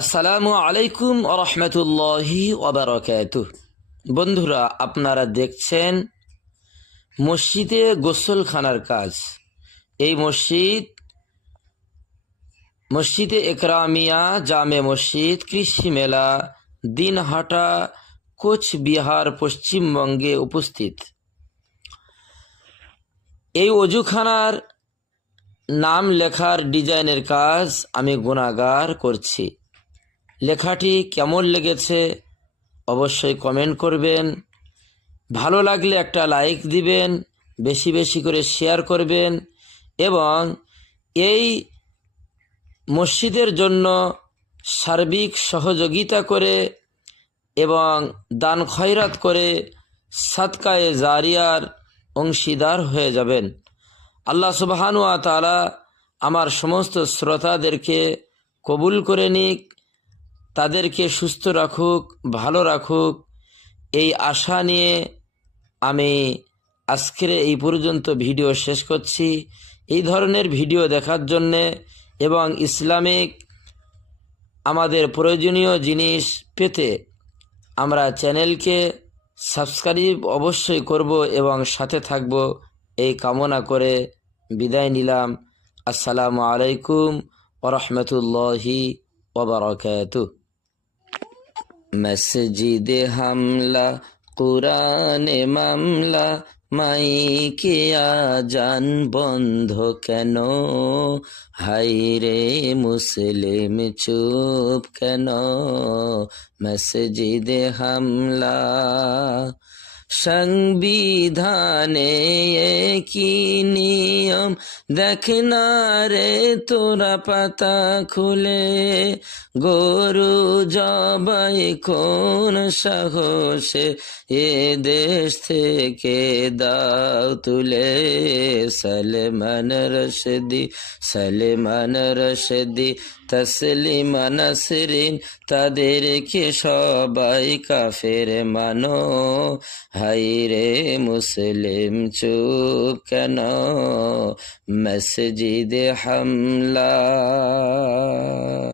আসসালামু আলাইকুম রহমতুল্লাহি ওবারাকাতুহ। বন্ধুরা, আপনারা দেখছেন মসজিদে গোসলখানার কাজ। এই মসজিদে একরামিয়া জামে মসজিদ, কৃষি মেলা, দিনহাটা, কোচবিহার, পশ্চিমবঙ্গে উপস্থিত। এই অজুখানার নাম লেখার ডিজাইনের কাজ আমি গুণাগার করছি। লেখাটি কেমন লেগেছে অবশ্যই কমেন্ট করবেন। ভালো লাগলে একটা লাইক দিবেন, বেশি বেশি করে শেয়ার করবেন এবং এই মসজিদের জন্য সার্বিক সহযোগিতা করে এবং দান খয়রাত করে সাদকায়ে জারিয়ার অংশীদার হয়ে যাবেন। আল্লাহ সুবহানাহু ওয়া তাআলা আমার সমস্ত শ্রোতাদেরকে কবুল করে নিক, তাদেরকে সুস্থ রাখুক, ভালো রাখুক। এই আশা নিয়ে আমি আজকের এই পর্যন্ত ভিডিও শেষ করছি। এই ধরনের ভিডিও দেখার জন্যে এবং ইসলামিক আমাদের প্রয়োজনীয় জিনিস পেতে আমরা চ্যানেলকে সাবস্ক্রাইব অবশ্যই করব এবং সাথে থাকব, এই কামনা করে বিদায় নিলাম। আসসালামু আলাইকুম ওয়া রাহমাতুল্লাহি ওয়া বারাকাতুহু। মসজিদে হামলা, কুরআনে মামলা, মাইকে আজান বন্ধ কেন? হায়রে মুসলিম চুপ কেন? মসজিদে হামলা। সংবিধানে কি নিয়ম দেখ না রে তোরা পাতা খুলে, গরু জবাই কোন সাহসে এ দেশ থেকে দাও তুলে। সলমান রশদি তসলিমা নাসরিন তাদেরকে সবাই কাফের মানো। হায়রে মুসলিম চুপ কেন? মসজিদে হামলা।